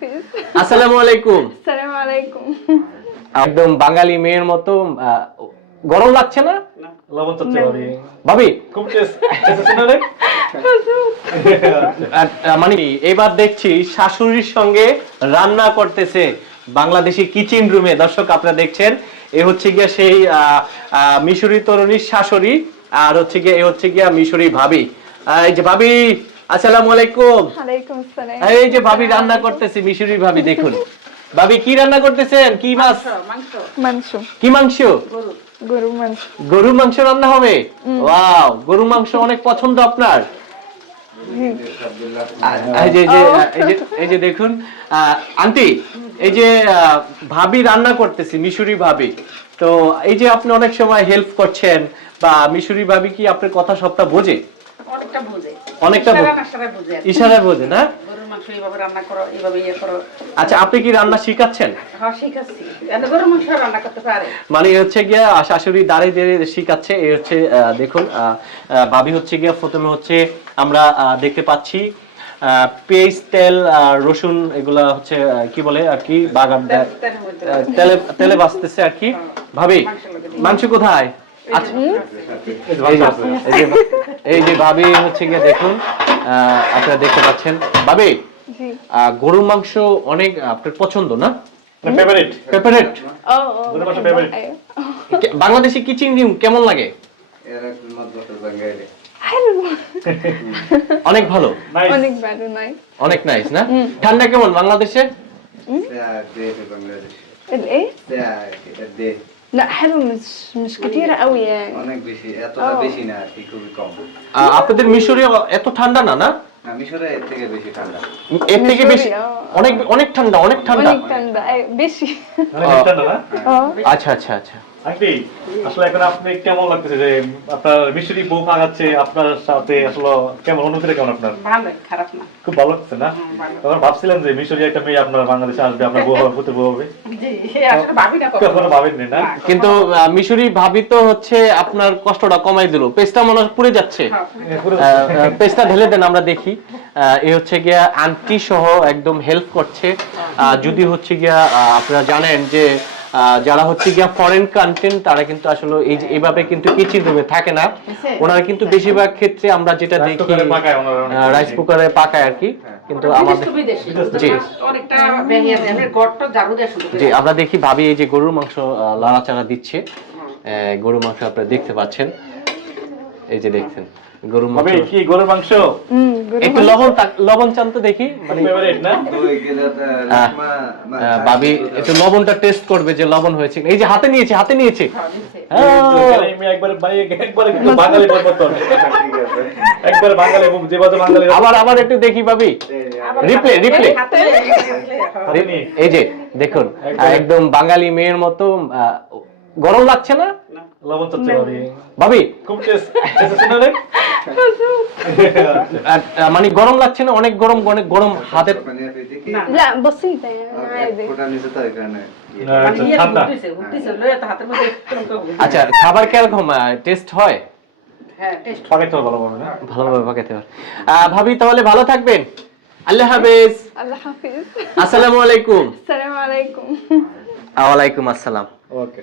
হাফিজ আসসালামু আলাইকুম। আসসালামু আলাইকুম। একদম বাঙালি মেয়ের মতো গরম লাগছে না? লবণ চাচ্ছে ভাবি ভাবি। খুব টেস্ট। টেস্ট না রে? আহ, আহ, মানে এবার দেখছি শাশুড়ির সঙ্গে রান্না করতেছে বাংলাদেশি কিচেন রুমে। দর্শক আপনারা দেখছেন এ হচ্ছে গিয়া সেই আহ, আহ, মিশরি তরুণীর শাশুড়ি আর হচ্ছে গিয়া এ হচ্ছে গিয়া মিশরি ভাবি। আহ, এই যে ভাবি আসসালামু আলাইকুম। আসসালাম। এই যে ভাবি রান্না করতেছে মিশরি ভাবি দেখুন। ভাবি কি রান্না করতেছেন? কি মাছ? মাংস। কি মাংস? গরু। মাংস। গরুর মাংস রান্না হবে? ওয়াও গরুর মাংস অনেক পছন্দ আপনার। এই যে এই যে এই যে এই যে দেখুন আহ, আন্টি এই যে আহ, ভাবি রান্না করতেছি মিশরি ভাবি। তো এই যে আপনি অনেক সময় হেল্প করছেন বা মিশরি ভাবি কি আপনার কথা সবটা বোঝে? অনেকটা বুঝে। অনেকটা বুঝে। বুঝে না? গরুর মাংস এইভাবে রান্না করো এইভাবে ইয়ে করো। আচ্ছা আপনি কি রান্না শিখাচ্ছেন? হ্যাঁ শিখাচ্ছি। গরুর মাংস রান্না করতে পারে। মানে হচ্ছে গিয়া শাশুড়ি দাঁড়িয়ে দাঁড়িয়ে শিখাচ্ছে এই হচ্ছে দেখুন ভাবি হচ্ছে গিয়া প্রথমে হচ্ছে আমরা দেখতে পাচ্ছি আহ, পেঁয়াজ তেল রসুন এগুলা হচ্ছে কি বলে আর কি বাগান তেল- তেলে বাঁচতেছে আর কি। ভাবি মাংসের মাংস কোথায়? আচ্ছা। এই যে হচ্ছে গিয়ে দেখুন আপনারা দেখতে পাচ্ছেন। গরুর মাংস অনেক আপনার পছন্দ না? বাংলাদেশি কি চিংড়ি কেমন লাগে? অনেক ভালো। অনেক নাই অনেক নাইস না? ঠান্ডা কেমন বাংলাদেশে? لا حلو مش مش كتيرة قوي يعني অনেক বেশি এতটা ও। বেশি না আর কি খুবই কম আহ, আপনাদের মিশরে এত ঠান্ডা না না না, মিশরে এর থেকে বেশি ঠান্ডা এর থেকে মিশরে, বেশি আহ। অনেক অনেক ঠান্ডা অনেক ঠান্ডা অনেক ঠান্ডা এই, বেশি অনেক ঠান্ডা না اه আচ্ছা আচ্ছা আচ্ছা আন্টি আসলে এখন আপনি কেমন লাগতেছে যে আপনার মিশরি বউ পাকাচ্ছে আপনার সাথে আসলে কেমন অনুভূতিটা কেমন আপনার? ভালো খারাপ না। খুব ভালো লাগছে না? তখন ভাবছিলেন যে মিশরি একটা মেয়ে আপনার বাংলাদেশে আসবে আপনার বউ হবে পুত্র বউ হবে। জি সে আসলে ভাবি না কখনো। ভাবেননি না? না, কিন্তু মিশরি ভাবি তো হচ্ছে আপনার কষ্টটা কমাই দিল। পেস্টটা মনে হয় পুড়ে যাচ্ছে। হ্যাঁ, পেস্টটা ঢেলে দেন আমরা দেখি। আহ, এ হচ্ছে গিয়া আন্টি সহ একদম হেল্প করছে। আহ, যদি হচ্ছে গিয়া আপনারা জানেন যে যারা হচ্ছে গিয়া ফরেন কন্টেন্ট তারা কিন্তু আসলে এই যে এইভাবে কিন্তু কিচেন রুমে থাকে না। ওনারা কিন্তু বেশিরভাগ ক্ষেত্রে আমরা যেটা দেখি রাইস কুকারে পাকায় আর কি। কিন্তু আমাদের জি। অনেকটা ভেঙে যায়। আমি গড়টা ঝাড়ু দিয়ে শুরু জি আমরা দেখি ভাবি এই যে গরুর মাংস লাড়াচাড়া দিচ্ছে। আহ, গরুর মাংস আপনারা দেখতে পাচ্ছেন। এই যে দেখছেন। গরুর মাংস। কি গরুর মাংস? একটু লবণ লবণ চান তো দেখি মানে ভাবি একটু লবণটা টেস্ট করবে যে লবণ হয়েছে। এই যে হাতে হাতে হ্যাঁ। আবার আবার একটু দেখি ভাবি। রিপ্লে রিপ্লে এই যে দেখুন একদম। বাঙালি মেয়ের মতো গরম লাগছে না? লবণ চাচ্ছে ভাবি। খুব টেস্ট মানে গরম লাগছে না? অনেক গরম অনেক গরম হাতে না আচ্ছা খাবার কীরকম টেস্ট হয়? ভাবি তাহলে ভালো থাকবেন। আল্লাহ হাফিজ। আল্লাহ আসসালামু আলাইকুম। আসসালামু আলাইকুম। আসসালাম। ওকে।